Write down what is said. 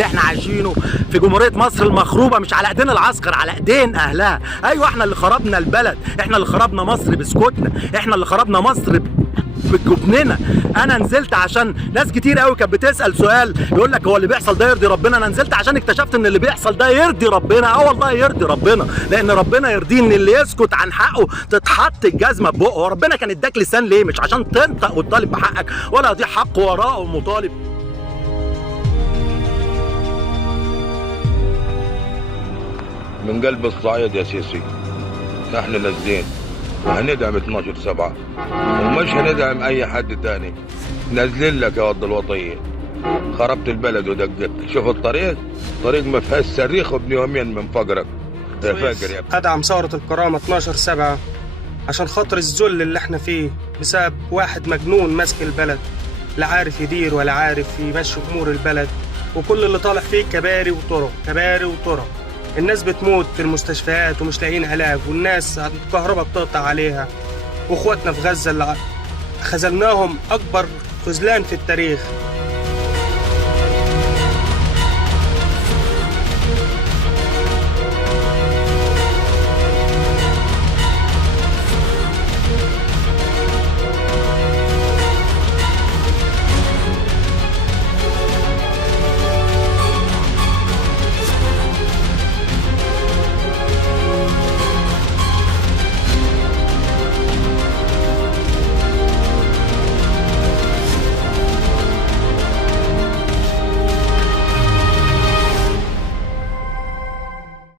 اللي احنا عايشينه في جمهوريه مصر المخروبه، مش على ايدين العسكر، على ايدين اهلها. ايوه احنا اللي خربنا البلد، احنا اللي خربنا مصر بسكوتنا، احنا اللي خربنا مصر بجبننا. انا نزلت عشان ناس كتير قوي كانت بتسال سؤال يقول لك هو اللي بيحصل ده يرضي ربنا. انا نزلت عشان اكتشفت ان اللي بيحصل ده يرضي ربنا. والله يرضي ربنا، لان ربنا يرضيه ان اللي يسكت عن حقه تتحط الجزمه ببقه. هو ربنا كان اداك لسان ليه؟ مش عشان تنطق وتطالب بحقك، ولا دي حق وراءه مطالب. من قلب الصعيد يا سيسي احنا نازلين وهندعم 12/7 ومش هندعم اي حد تاني. نازلين لك يا ود الوطيه. خربت البلد ودقت. شوف الطريق ما فيهاش صريخ وابن يومين من فقرك يا فاقر يا ادعم ثوره الكرامه 12/7 عشان خاطر الذل اللي احنا فيه بسبب واحد مجنون ماسك البلد، لا عارف يدير ولا عارف يمشي امور البلد، وكل اللي طالع فيه كباري وطرق كباري وطرق. الناس بتموت في المستشفيات ومش لاقيين علاج، والناس الكهرباء بتقطع عليها، واخواتنا في غزه اللي خذلناهم اكبر خذلان في التاريخ.